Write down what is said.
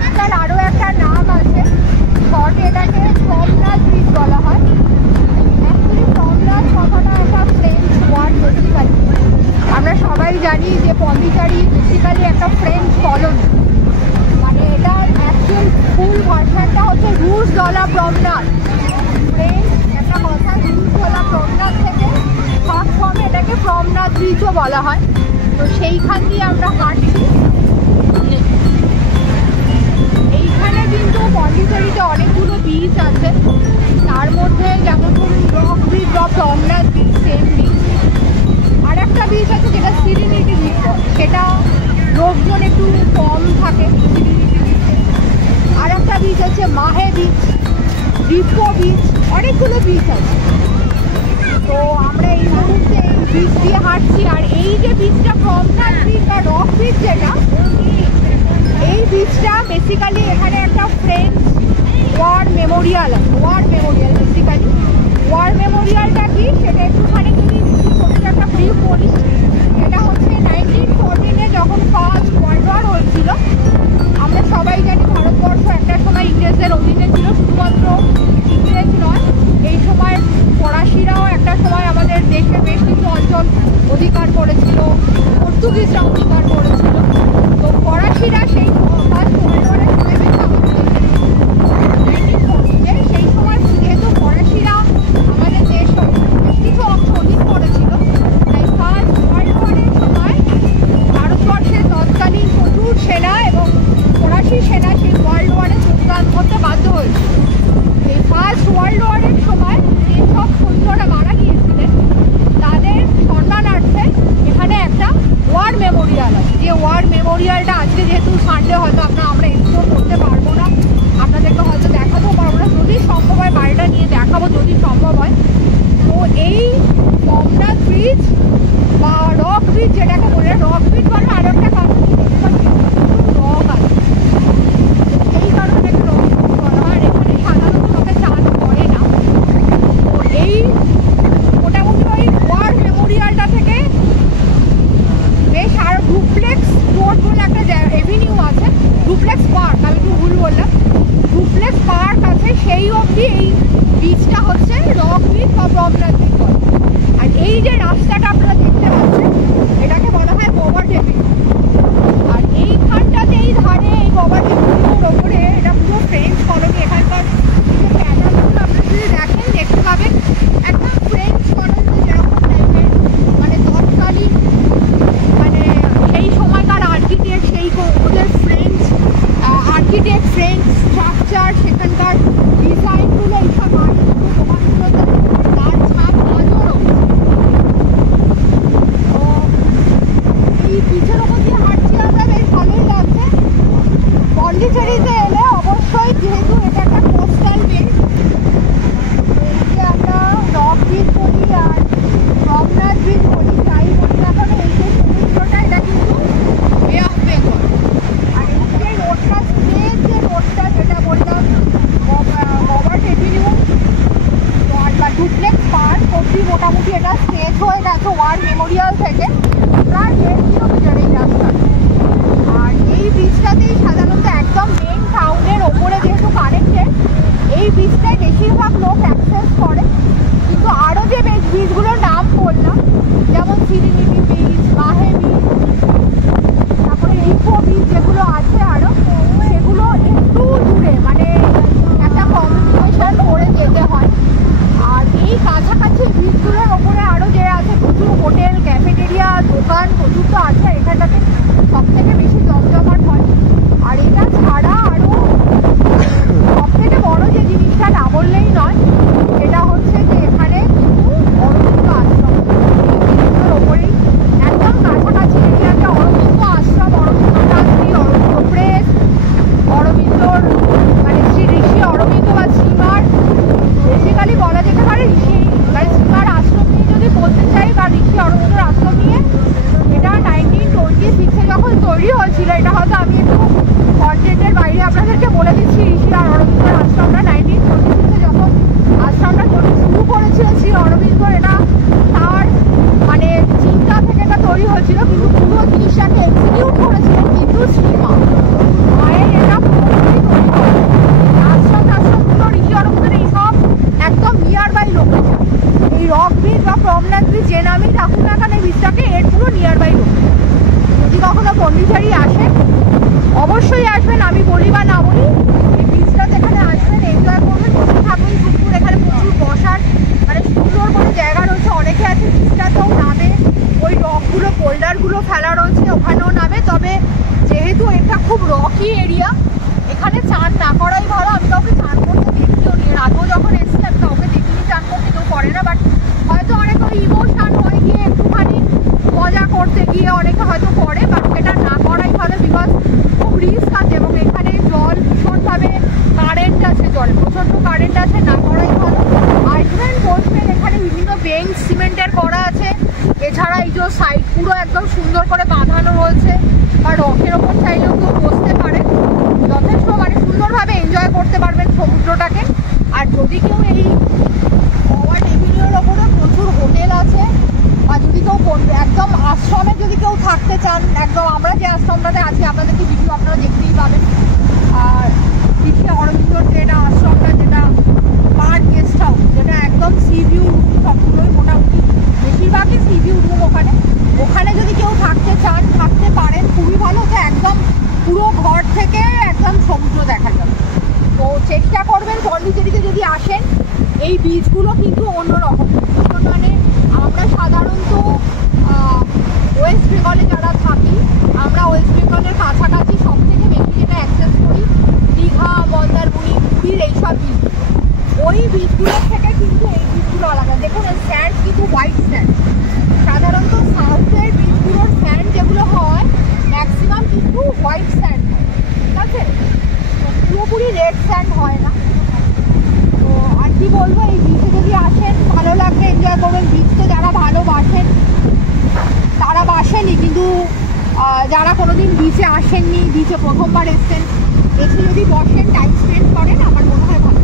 ব্রিজটার আরও একটা নাম আছে, শর্টে এটাকে সোমনাথ ব্রিজ বলা হয়। অ্যাকচুয়ালি সোমনাথ কথাটা একটা ফ্রেঞ্চ ওয়ার্ড বেসিক্যালি। আমরা সবাই জানি যে পন্ডিচারি বেসিক্যালি একটা ফ্রেঞ্চ কলোনি, মানে এটার অ্যাকচুয়াল ফুল ভার্সানটা হচ্ছে রুশ ডলা প্রমনাথ। ফ্রেঞ্চ একটা কথা, রুশ ডলা প্রমনাথ থেকে ফার্স্ট ফর্মে এটাকে প্রমনাথ ব্রিজও বলা হয়। তো সেইখান দিয়ে আমরা হাঁটছি। এইখানে কিন্তু পন্ডিচেরিতে অনেকগুলো বিচ আছে, তার মধ্যে যেমন ধরুন রক ব্রিজ বা প্রমনাথ বিচ, সেম বিচ। আর একটা বিচ আছে যেটা সিরিনিটি বিচ, সেটা লোকজন একটু কম থাকে সিরিনিটি বিচে। আর একটা বিচ আছে মাহে বিচ, ডিপো বিচ, অনেকগুলো বিচ আছে। তো আমরা এই মুহূর্তে এই বিচ দিয়ে হাঁটছি। আর এই যে বিচটা প্রমনাথ বিচ বা রক বিচ যেটা, এই বিচটা বেসিক্যালি এখানে একটা ফ্রেঞ্চ ওয়ার মেমোরিয়াল আছে। ওয়ার মেমোরিয়াল বেসিক্যালি, ওয়ার মেমোরিয়ালটা কি সেটা একটুখানি যদি ছোট্ট একটা ব্রিফ বলি। এটা হচ্ছে 1914-এ যখন ফার্স্ট ওয়ার্ল্ড ওয়ার হয়েছিল। আমরা সবাই জানি ভারতবর্ষ একটা সময় ইংরেজদের অধীনে ছিল, শুধুমাত্র ইংরেজ নয়, এই সময় ফরাসিরাও একটা সময় আমাদের দেশে বেশ কিছু অঞ্চল অধিকার করেছিল, পর্তুগিজরা অধিকার করেছিল। তো ফরাসিরা সেই ফার্স্ট ওয়ার্ল্ড ওয়ারের সময় কিন্তু আমাদের 1940-এ, সেই সময় যেহেতু ফরাসিরা আমাদের দেশ বেশ কিছু অংশ অধীন করেছিল, তাই ফার্স্ট ওয়ার্ল্ড ওয়ারের সময় ভারতবর্ষের তৎকালীন প্রচুর সেনা এবং ফরাসি সেনা সেই ওয়ার্ল্ড ওয়ারে যোগদান করতে বাধ্য হয়েছিল। এই ফার্স্ট ওয়ার্ল্ড ওয়ারের সময় যেসব সৈন্যরা মারা গিয়েছিলেন তাদের সম্মানার্থে এখানে একটা ওয়ার মেমোরিয়াল আছে। যে ওয়ার মেমোরিয়ালটা আজকে যেহেতু সানডে হয়তো আমরা এক্সপ্লোর করতে পারবো না, আপনাদেরকে হয়তো দেখাতেও পারবো না, যদি সম্ভব হয় বাড়িটা নিয়ে দেখাবো যদি সম্ভব হয়। তো এই সোমনাথ ব্রিজ বা রক ব্রিজ যেটাকে বলে, রক ব্রিজ মানে আরও একটা কারণ রক আছে, সেই কারণে একটা রক ব্রিজ বলা হয়। আর এখানে সাধারণত লোকে চান করে না। তো এই মোটামুটি ওই ওয়ার মেমোরিয়ালটা থেকে বেশ আরো ডুপ্লেক্স রোড বলে একটা এভিনিউ আছে, ডুপ্লেক্স পার্ক, আমি একটু ভুল বললাম, ডুপ্লেক্স পার্ক আছে, সেই অবধি এই বিচটা হচ্ছে রক বিচ বা প্রমনাথ বিচ বলে। আর এই যে রাস্তাটা আপনারা দেখতে পাচ্ছেন এটাকে বলা হয় গোভার্ধন বোল্ডারগুলো ফেলা রয়েছে, ওখানেও নামে। তবে যেহেতু এটা খুব রকি এরিয়া, এখানে চান না করাই ভালো। আমি কাউকে চান করতে দেখিও নি, এর আগেও যখন এসেছি আমি কাউকে দেখিনি চান করতে, কেউ করে না। বাট হয়তো অনেকে ইমোশন হয়ে গিয়ে একটুখানি মজা করতে গিয়ে অনেকে হয়তো করে, বাট সেটা না করাই ভালো। বিকজ খুব রিস্ক আছে এবং এখানে জল ভীষণভাবে কারেন্ট আছে, জলে প্রচণ্ড কারেন্ট আছে, না করাই ভালো। আসবেন বসবেন, এখানে বিভিন্ন বেঞ্চ সিমেন্টের করা আছে। এছাড়া এই যে সাইড পুরো একদম সুন্দর করে বাঁধানো রয়েছে, আর রকের ওপর চাইলেও কেউ বসতে পারে। যথেষ্ট মানে সুন্দরভাবে এনজয় করতে পারবেন সমুদ্রটাকে। আর যদি কেউ এই ওভার টেবিলের ওপরে প্রচুর হোটেল আছে, আর যদি কেউ একদম আশ্রমে যদি কেউ থাকতে চান, একদম আমরা যে আশ্রমটাতে আছি আপনাদেরকে ভিডিও আপনারা দেখতেই পাবেন। আর দ্বিতীয় অরবিন্দ যেটা আশ্রমটা, যেটা পার্ক গেস্ট হাউস, যেটা একদম সি ভিউ রুম, সবগুলোই মোটামুটি বেশিরভাগই সি ভিউ রুম। ওখানে যদি কেউ থাকতে চান থাকতে পারেন, খুবই ভালো। তো একদম পুরো ঘর থেকে একদম সমুদ্র দেখা যাবে। তো চেষ্টা করবেন পন্ডিচেরিতে যদি আসেন, এই বীচগুলো কিন্তু অন্যরকম। মানে আমরা সাধারণত ওয়েস্ট বেঙ্গলে যারা থাকি, আমরা ওয়েস্ট বেঙ্গলের কাছাকাছি সব থেকে বেশি যেটা অ্যাক্সেস করি দীঘা, মন্দারমণি, পুরীর এইসব বীচ। ওই বীচগুলোর থেকে কিন্তু এই বীচগুলো আলাদা। দেখুন এই স্যান্ড কিন্তু হোয়াইট স্যান্ড। সাধারণত সাউথের বীচগুলোর স্যান্ড যেগুলো হয় ম্যাক্সিমাম কিন্তু হোয়াইট স্যান্ড হয়, ঠিক আছে? পুরোপুরি রেড স্যান্ড হয় না। তো আর কি বলবো, এই বীচে যদি আসেন ভালো লাগবে, এনজয় করবেন। বীচ তো যারা ভালোবাসেন তারা বাসেনি, কিন্তু যারা কোনোদিন বিচে আসেননি, বিচে প্রথমবার এসছেন, এসে যদি বসেন টাইম স্পেন্ড করেন, আমার মনে হয় ভালো।